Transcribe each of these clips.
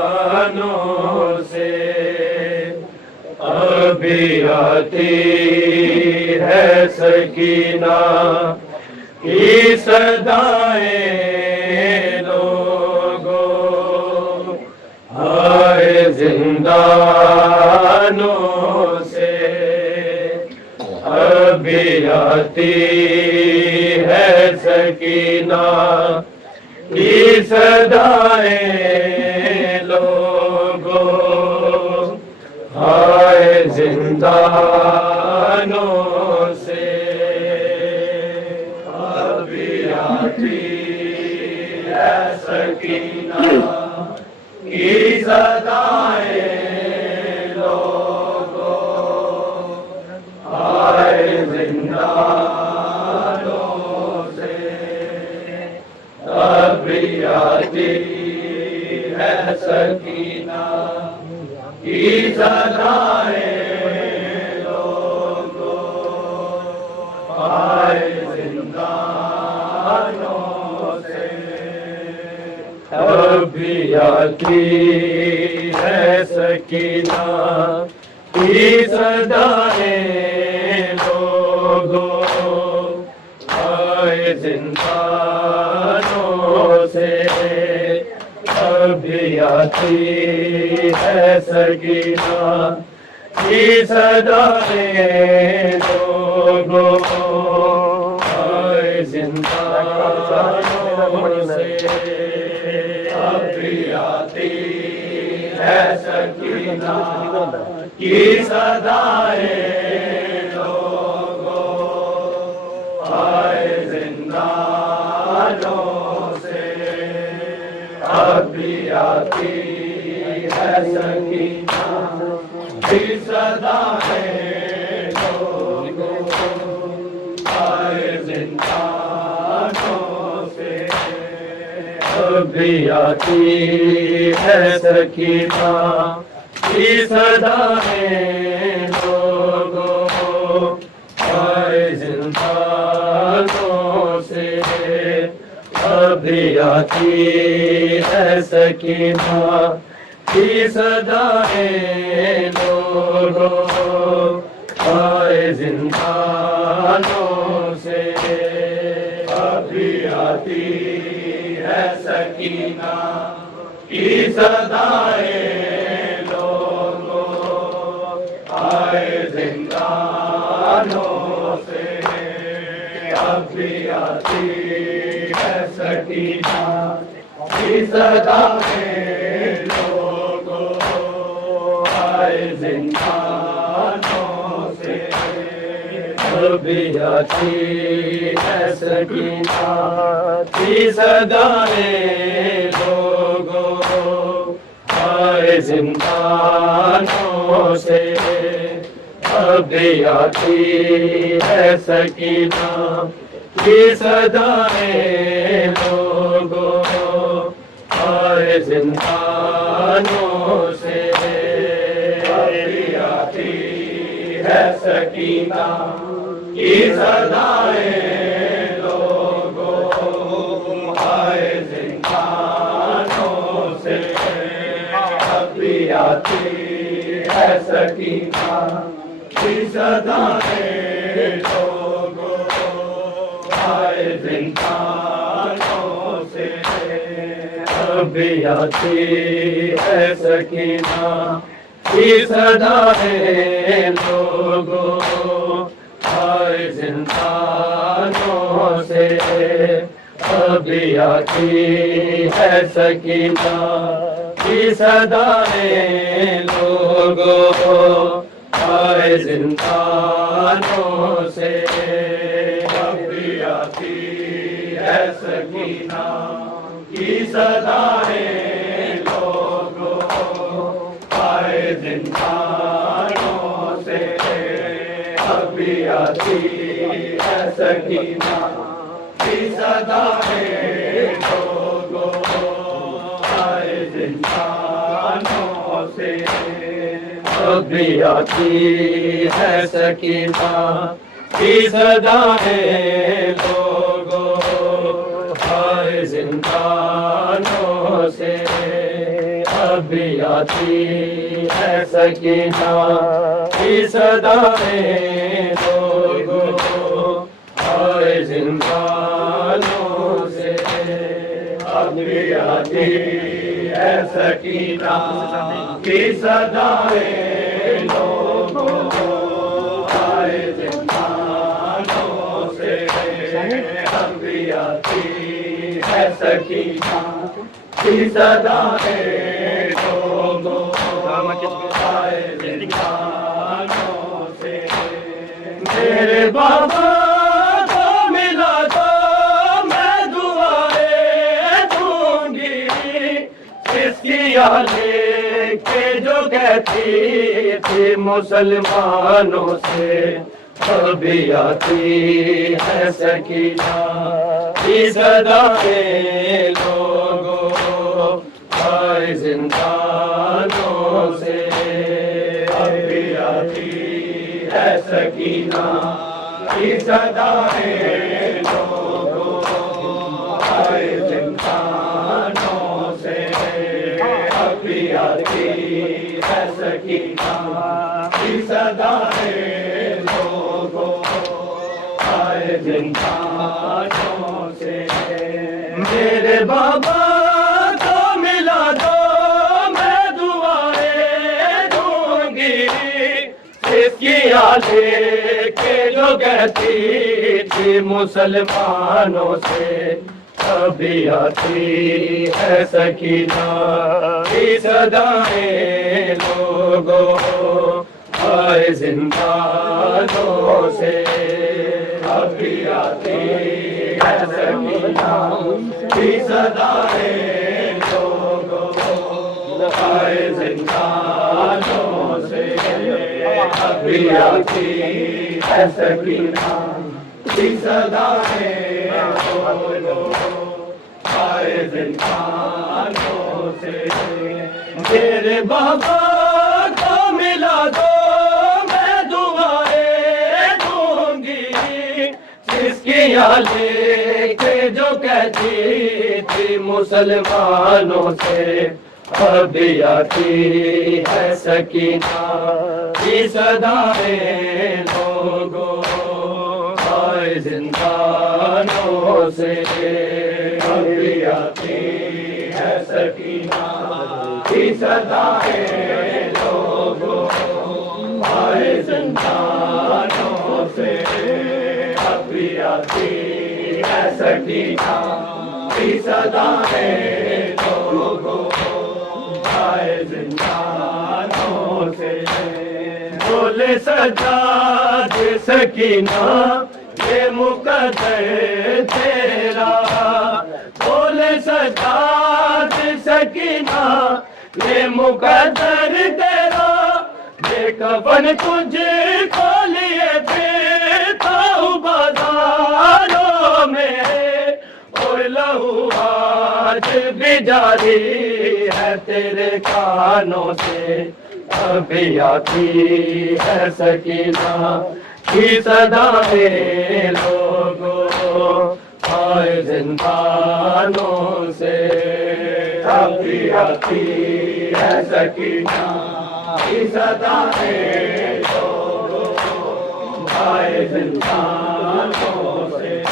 زندانوں سے ابھی آتی ہے سکینہ کی صدائیں لوگوں، ہائے زندانوں سے ابھی آتی ہے سکینہ کی صدائیں لوگوں، ہائے زندانوں سے ابھی آتی ہے سکینہ کی صدائیں لوگوں، ہائے زندانوں سے ابھی آتی ہے سکینہ کی صدائیں لوگوں، ہائے زندانوں سے ابھی آتی ہے سکینہ کی صدائیں لوگوں، ہائے زندانوں سے ابھی آتی ہے سکینہ کی صدائیں لوگوں، ہائے زندانوں سے ابھی آتی ہے سکینہ کی صدائیں لوگوں، ہائے زندانوں سے ابھی آتی ہے سکینہ کی صدائیں لوگوں، ہائے زندانوں سے ابھی آتی ہے سکینہ کی صدائیں لوگوں، ہائے زندانوں سے ابھی آتی ہے سکینہ کی صدائیں لوگوں، ہائے زندانوں سے ابھی آتی ہے سکینہ کی صدائیں لوگوں، ہائے زندانوں سے ابھی آتی ہے سکینہ کی صدائیں لوگوں، ہائے زندانوں سے ابھی آتی ہے سکینہ کی صدائیں لوگوں، ہائے زندانوں سے ابھی آتی ہے سکینہ کی صدائیں لوگوں، ہائے زندانوں سے ابھی آتی ہے سکینہ کی صدائیں لوگوں، ہائے زندانوں سے ابھی آتی ہے سکینہ کی صدائیں لوگوں، ہائے زندانوں سے ابھی آتی ہے سکینہ کی صدائیں لوگوں، ہائے زندانوں سے ابھی آتی ہے سکینہ کی صدائیں لوگوں، ہائے زندانوں سے ابھی آتی ہے سکینہ کی صدائیں لوگوں، ہائے زندانوں سے ابھی آتی ہے سکینہ کی صدائیں لوگوں، ہائے زندانوں سے اب بھی آتی ہے سکینہ کی صدائیں لوگوں آئے زندانوں سے اب بھی آتی ہے سکینہ کی صدائیں لوگوں آئے زندانوں سے اب بھی آتی ہے سکینہ کی صدائیں لوگوں آئے زندانوں سے اب بھی آتی ہے سکینہ کی صدائیں لوگوں آئے زندانوں سے میرے بابا کو ملا تو میں دعائیں دوں گی اس کی لے کے جو کہتی تھی مسلمانوں سے ابھی آتی ہے سکینہ کی صدائیں لوگوں آئے زندانوں سے ابھی آتی ہے سکینہ کی صدائیں لوگوں آئے زندانوں سے ابھی آتی ہے سکینہ کی صدائیں لوگوں آئے زندانوں سے میرے بابا کو ملا دو میں دعائیں دوں گی اس کی لے کے جو کہتی تھی مسلمانوں سے ابھی آتی ہے سکینہ کی صدائیں لوگوں آئے زندانوں سے ابھی آتی ہے سکینہ کی صدائیں لوگوں آئے زندانوں سے ابھی آتی ہے سکینہ کی صدائیں لوگوں آئے زندانوں سے میرے بابا کو ملا دو میں دعائیں دوں گی جس کی لے کے جو کہتی تھی مسلمانوں سے ابھی آتی ہے سکینہ کی صدائیں لوگوں آئے زندانوں سے ابھی آتی ہے سکینہ کی صدائیں لوگوں آئے زندانوں سے ابھی آتی ہے سکینہ کی صدائیں لوگوں آئے زندانوں سے بولے سجاد سکینہ یہ مقدر تیرا بولے سجاد سکینہ یہ مقدر تیرا یہ کفن تجھے کو لیے پھرتا ہوں بازاروں میں اور لہو آج بھی جاری ہے تیرے کانوں سے ابھی آتی ہے سکینہ کی صدائیں لوگوں آئے زندانوں سے ابھی آتی ہے سکینہ کی صدائیں لوگوں آئے زندانوں سے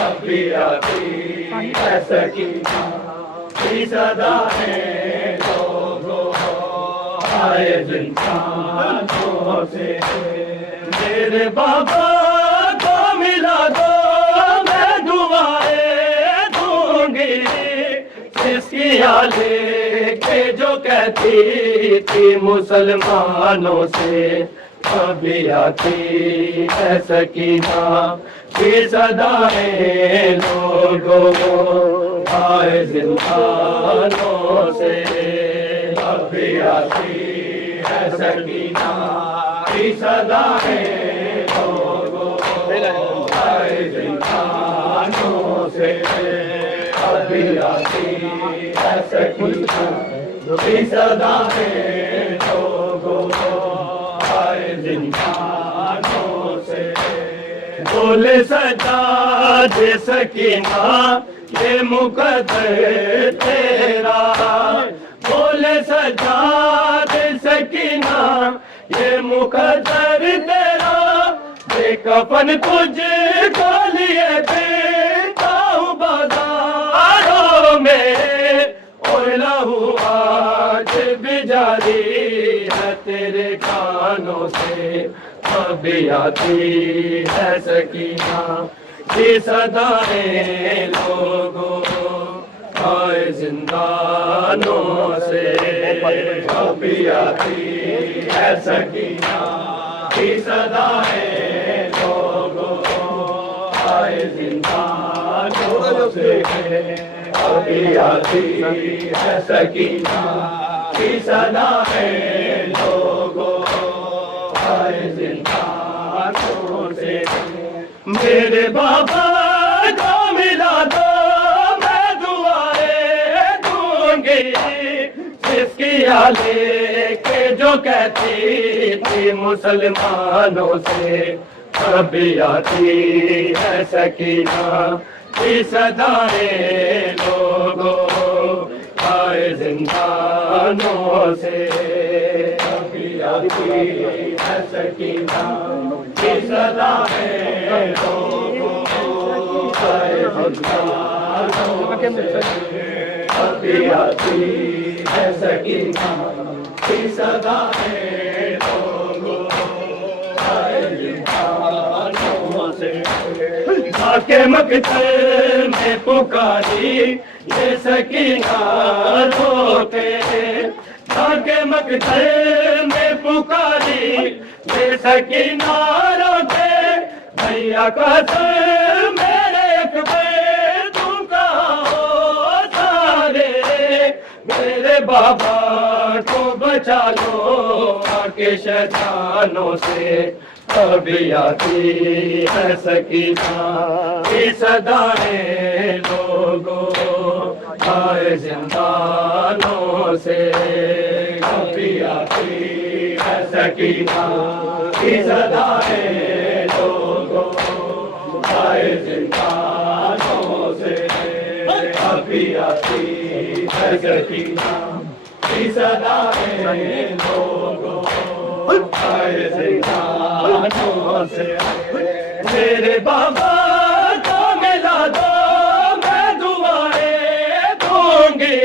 ابھی آتی ہے سکینہ کی صدائیں لوگوں آئے زندانوں سے میرے بابا کو ملا دو میں دعائیں دوں گی جس کی لے کے جو کہتی تھی مسلمانوں سے ابھی آتی ہے سکینہ کی صدائیں لوگوں آئے زندانوں سے ابھی آتی ہے سکینہ کی صدائیں لوگوں آئے زندانوں سے ابھی آتی ہے سکینہ کی صدائیں لوگوں آئے زندانوں سے بولے سجاد سکینہ یہ مقدر تیرا بولے سجاد سکینہ یہ مقدر تیرا بے کفن تجھ کو لیے پھرتا ہوں بازاروں میں اور لہو آج بھی جاری ہے تیرے کانوں سے ابھی آتی ہے سکینہ کی صدائیں لوگوں آئے زندانوں سے ابھی آتی ہے سکینہ کی صدائیں لوگوں آئے زندانوں سے ابھی آتی ہے سکینہ کی صدائیں لوگوں آئے زندانوں سے میرے بابا کو ملا دو میں دعائیں دوں گی جس کی لے کے جو کہتی تھی مسلمانوں سے ابھی آتی ہے سکینہ کی صدائیں لوگوں آئے زندانوں سے ابھی آتی ہے سکینہ کی صدائیں لوگوں آئے زندانوں سے ابھی آتی ہے سکینہ کی صدائیں لوگوں آئے زندانوں سے کے مقتل میں پکاری یہ سکینہ رو کے کے مقتل میں پکاری یہ سکینہ رو کے بھیا کا سر میرے اکبر تم کہاں ہو سارے میرے بابا کو بچا لو آ کے شیطانوں سے ابھی آتی ہے سکینہ کی صدائیں لوگوں آئے زندانوں سے ابھی آتی ہے سکینہ کی صدائیں لوگوں آئے زندانوں سے ابھی آتی ہے سکینہ کی صدائیں لوگوں آئے زندانوں سے میرے بابا کو ملا دو میں دعائیں دوں گی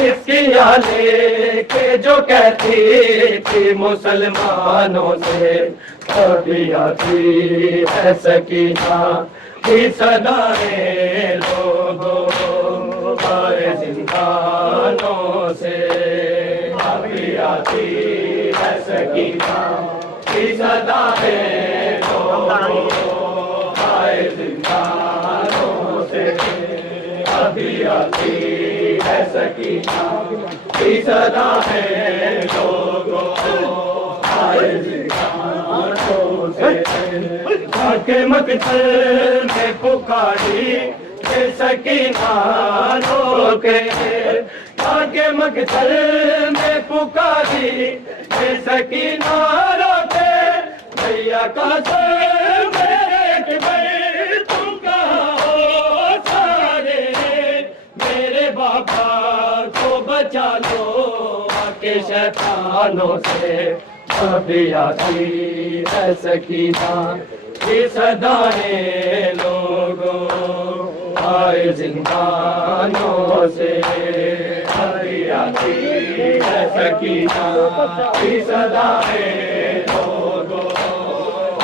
اس کی لے کے جو کہتی تھی مسلمانوں سے ابھی آتی ہے سکینہ کی صدائیں لوگوں آئے زندانوں سے ابھی آتی ہے سکینہ کی صدائیں لوگوں آئے زندانوں سے ابھی آتی ہے سکینہ کی صدائیں لوگوں آئے زندانوں سے کے مقتل میں پکاری یہ سکینہ رو کے کے مقتل میں پکاری یہ سکینہ رو کے بھیا کا سر میرے اکبر تم کہاں ہو سارے میرے بابا کو بچا لو آ کے شیطانوں سے ابھی آتی ہے سکینہ کی صدائیں لوگوں آئے زندانوں سے ابھی آتی ہے سکینہ کی صدائیں لوگوں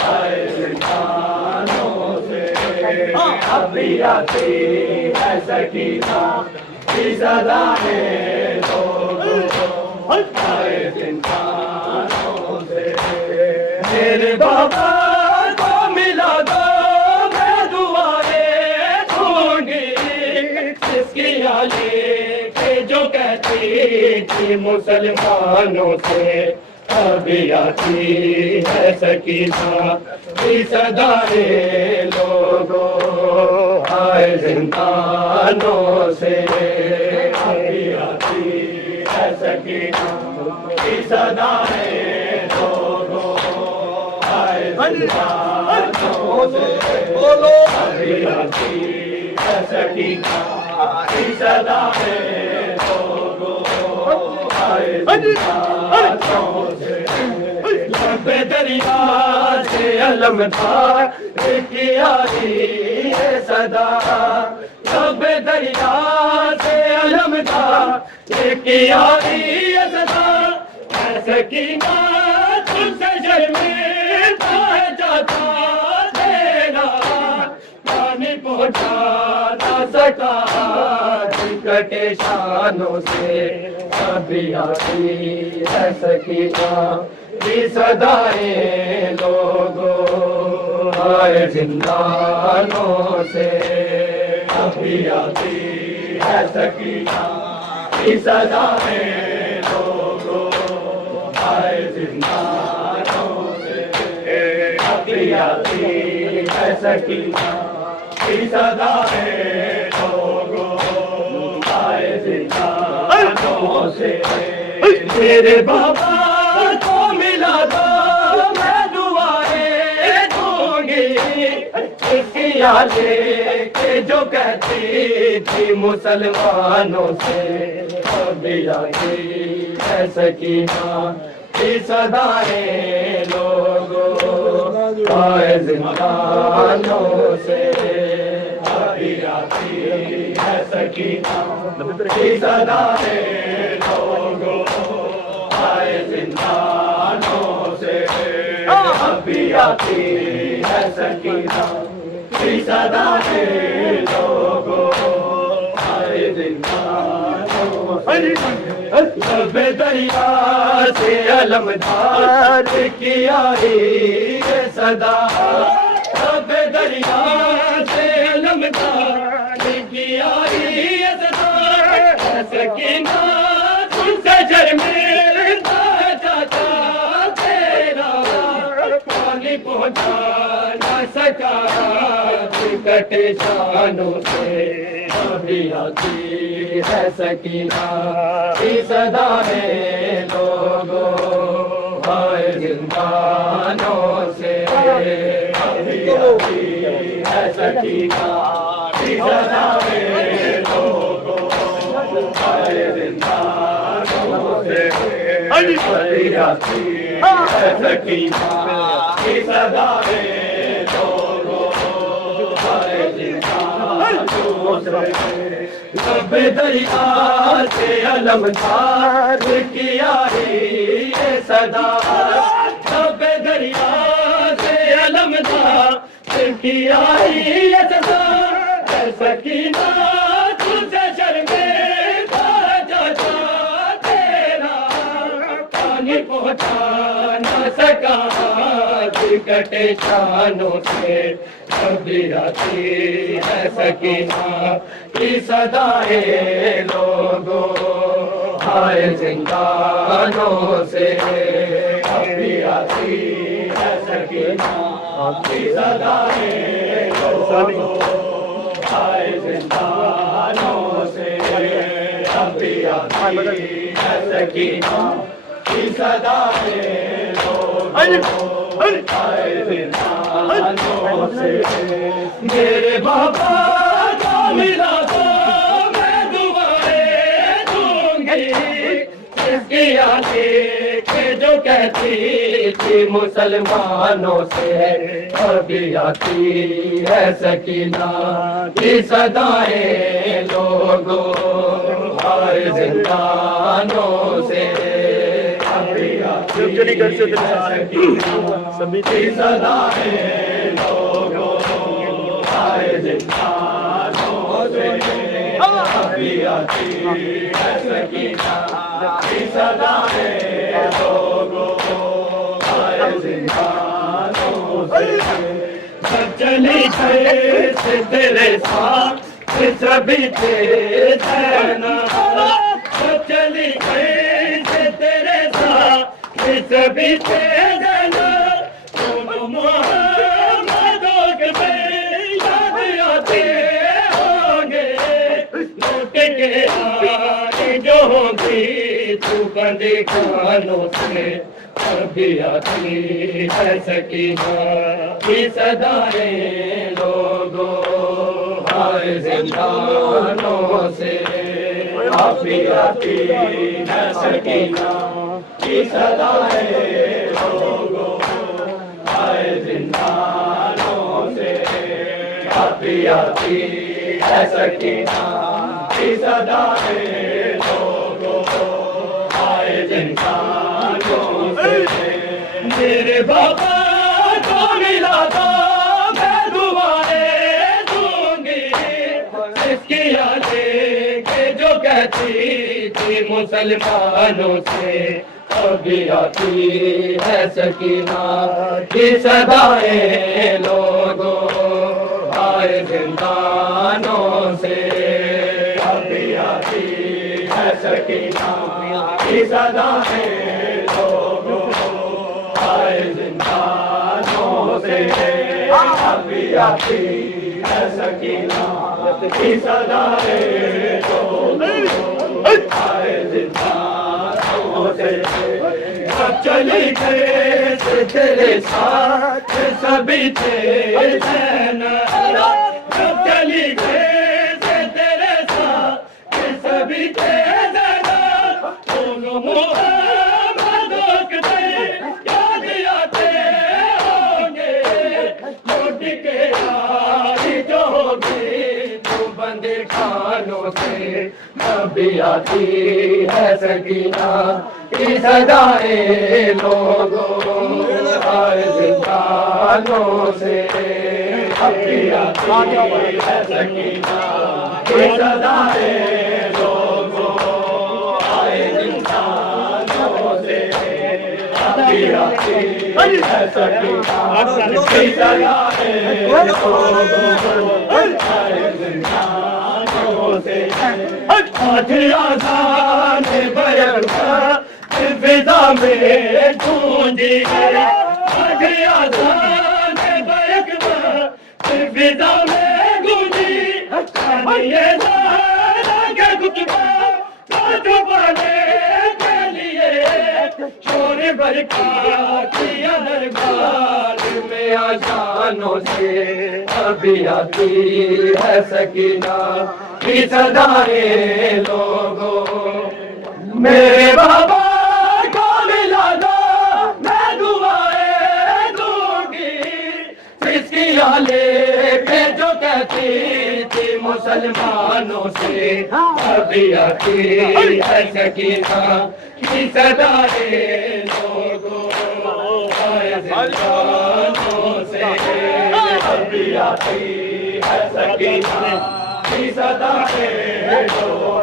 آئے زندانوں سے ابھی آتی ہے سکینہ کی صدائیں لوگوں آئے زندانوں سے میرے بابا کو ملا دو میں دعائیں دوں گی جس کی لے کے جو کہتی تھی مسلمانوں سے ابھی آتی ہے سکینہ کی صدائیں لوگوں آئے زندانوں سے ابھی آتی ہے سکینہ کی صدائیں لوگوں آئے زندانوں سے ابھی آتی ہے سکینہ کی صدائیں لوگوں آئے زندانوں سے لب دریا سے علم تھا کی آئی ہے صدا لب دریا سے علم تھا کی آئی ہے صدا سکینہ تم سے شرمندہ ہے جاتا تیرا پانی پہنچا نہ سکا کٹے شانوں سے ابھی آتی ہے سکینہ کی صدائیں لوگوں آئے زندانوں سے ابھی آتی ہے سکینہ کی صدائیں لوگوں آئے زندانوں سے ابھی آتی ہے سکینہ کی صدائیں لوگوں آئے زندانوں سے میرے بابا کو ملا دو میں دعائیں دوں گی اس کی یادیں کہ جو کہتی تھی مسلمانوں سے ابھی آتی ہے سکینہ کی صدائیں لوگوں آئے زندانوں سے ابھی آتی ہے سکینہ کی صدائیں لوگوں آئے زندانوں سے ابھی آتی ہے سکینہ کی صدائیں لوگوں آئے زندانوں سے لب دریا سے علمدار کی آئی ہے صدا لب دریا سے علمدار کی آئی ہے صدا سکینہ تم سے شرمندہ جاتا تیرا پانی پہنچا نہ سکا کٹے شانوں سے ابھی آتی ہے سکینہ کی صدائیں لوگوں آئے زندانوں سے ابھی آتی ہے سکینہ کی صدائیں لوگوں آئے زندانوں سے ابھی آتی ہے سکینہ کی صدائیں لوگوں آئے زندانوں سے لب دریا سے علمدار کی آئی ہے صدا لب دریا سے علمدار کی آئی ہے صدا سکینہ تم سے شرمندہ جاتا تیرا پانی پہنچا نہ سکا کٹے شانوں سے ابھی آتی ہے سکینہ کی صدائیں لوگوں آئے زندانوں سے ابھی آتی ہے سکینہ کی صدائیں لوگوں آئے زندانوں سے ابھی آتی ہے سکینہ کی صدائیں لوگوں آئے زندانوں سے میرے بابا کو ملا دو میں دعائیں دوں گی اس کی یادیں کہ جو کہتی تھی مسلمانوں سے ابھی آتی ہے سکینہ کی صدائیں لوگوں آئے زندانوں سے ابھی آتی ہے سکینہ کی صدائیں لوگوں آئے زندانوں سے ابھی آتی ہے سکینہ کی صدائیں لوگوں آئے زندانوں سے چلی سے تیرے ساتھ سبھی تیرے دینا چلی سے تیرے ساتھ سبھی تیرے دینا محمدوں کے یاد آتے بندی خانوں سے ابھی آتی ہے سکینہ کی صدائیں لوگوں ہائے زندانوں سے ابھی آتی ہے سکینہ کی صدائیں لوگوں ہائے زندانوں سے ابھی آتی ہے سکینہ کی صدائیں لوگوں ہائے زندانوں سے میرے بابا کو ملا تھا میں دعائیں دوں گی اس کی یادیں کہ جو کہتی تھی مسلمانوں سے ابھی آتی ہے سکینہ کی صدائیں لوگوں ہائے زندانوں سے ابھی آتی ہے سکینہ کی صدائیں لوگوں ہائے زندانوں سے ابھی آتی ہے سکینہ کی صدائیں لوگوں ہائے زندانوں سے سب چلی گئے تیرے ساتھ سبھی تھے سب چلی گئے تیرے ساتھ سبھی تھے محمد کے یاد آتے ہوں گے لوٹ کے آئی جو ہوگی تو بندے خانوں سے ابھی آتی ہے سکینہ کی صدائیں لوگوں ہائے زندانوں سے ابھی آتی ہے سکینہ کی صدائیں لوگوں ہائے زندانوں سے ابھی آتی ہے سکینہ کی صدائیں لوگوں ہائے زندانوں سے آزان بیرغ فضا میں گونجی ہے آزان بیرغ فضا میں گونجی یہ زہرا کے خطبہ چھپانے کے لیے شور برقع کیا دربار میں آزانوں سے ابھی آتی ہے سکینہ کی صدائیں لوگوں میرے بابا کو ملا دو میں دعائیں دوں گی اس کی آلے پہ جو کہتی تھی مسلمانوں سے ابھی آتی ہے سکینہ کی صدائیں لوگوں ہائے زندانوں سے ابھی آتی ہے سکینہ کی صدائیں لوگوں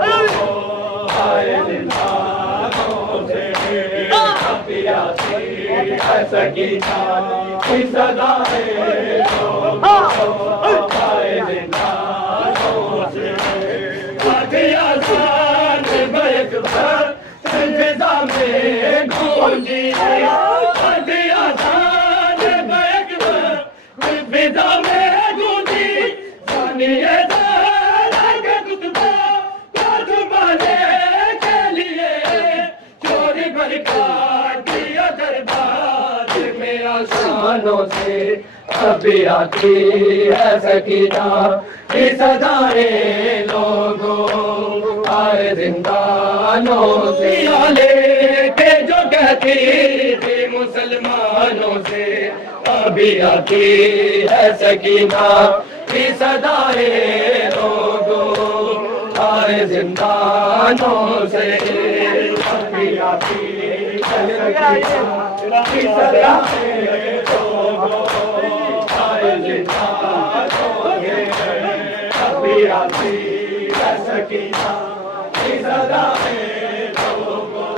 ہائے زندانوں سے ابھی آتی ہے سکینہ کی صدائیں لوگوں ہائے زندانوں سے آزان بیرغ فضا میں گونجی ہے آزان بیرغ فضا میں گونجی ثانیہ زہرا کے خطبہ چھپانے کے لیے چور برقع کیا دربار میں آسانوں سے ابھی آتی ہے سکینہ کی صدائیں لوگوں ہائے زندانوں سے لے کے جو کہتی تھی مسلمانوں سے ابھی آتی ہے سکینہ کی صدائیں لوگوں ہائے زندانوں سے ابھی آتی ہے سکینہ کی صدائیں لوگوں ہائے زندانوں سے ابھی آتی ہے سکینہ کی صدائیں لوگوں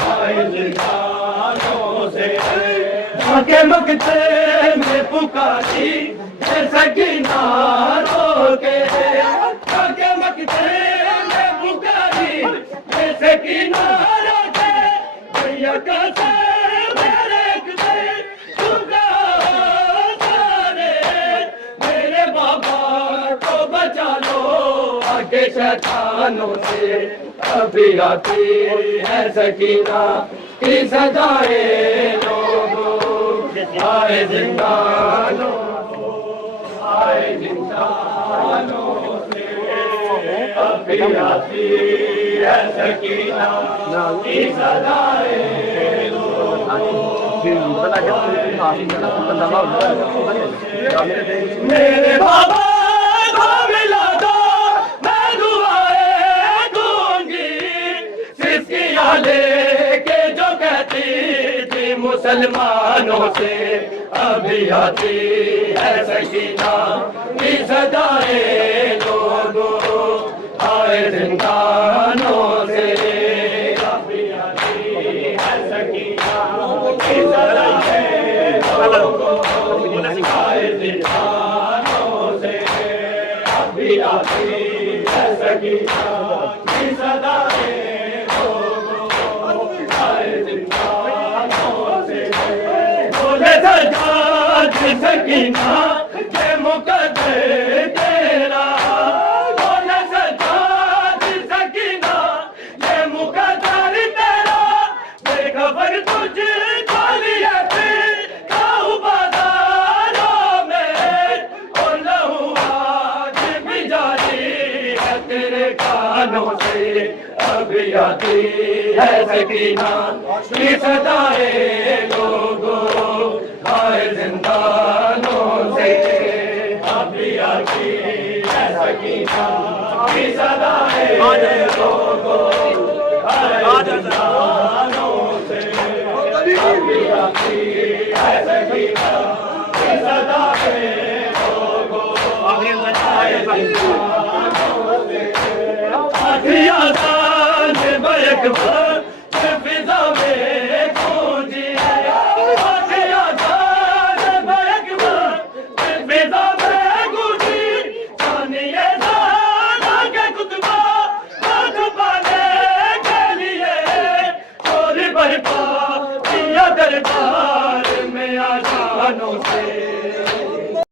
ہائے زندانوں سے کے مقتے میں پکاری ہے سکینہ رو کے مقتے میں پکاری ہے سکینہ رو کے بھیا کا شیطانوں سے ابھی آتی ہے سکینہ کی صدائیں لوگوں آئے زندانوں آئے زندانوں سے ابھی آتی ہے سکینہ کی صدائیں میرے بابا کو ملا دو میں دعائیں دوں گی سسکیاں لے کے جو کہتی تھی مسلمانوں سے ابھی آتی ہے سکینہ کی صدائیں لوگوں آئے زندانوں سے ابھی آتی ہے سکینہ کی صدائیں لوگوں آئے زندانوں سے ابھی آتی ہے سکینہ کی صدائیں لوگوں آئے زندانوں سے بولے سجاد سکینہ یہ مقدر تیرا بولے سجاد سکینہ یہ مقدر تیرا بے خبر تجھ کو لیے پھر کھاؤ بازاروں میں اور لہو آج بھی جاری ہے تیرے کانوں سے ابھی آتی ہے سکینہ کی صدائیں لوگوں آئے زندانوں سے ابھی آتی ہے سکینہ کی صدائیں لوگوں آئے زندانوں سے ابھی آتی ہے سکینہ کی صدائیں لوگوں آئے زندانوں سے آدھی آزان بیک بار فضا میں گونجی ہے آدھی آزان بیک بار فضا میں گونجی جانیے زیادہ کے کتبہ ہاتھ پانے کے لیے چور برپا کیا دربار میں آشانوں سے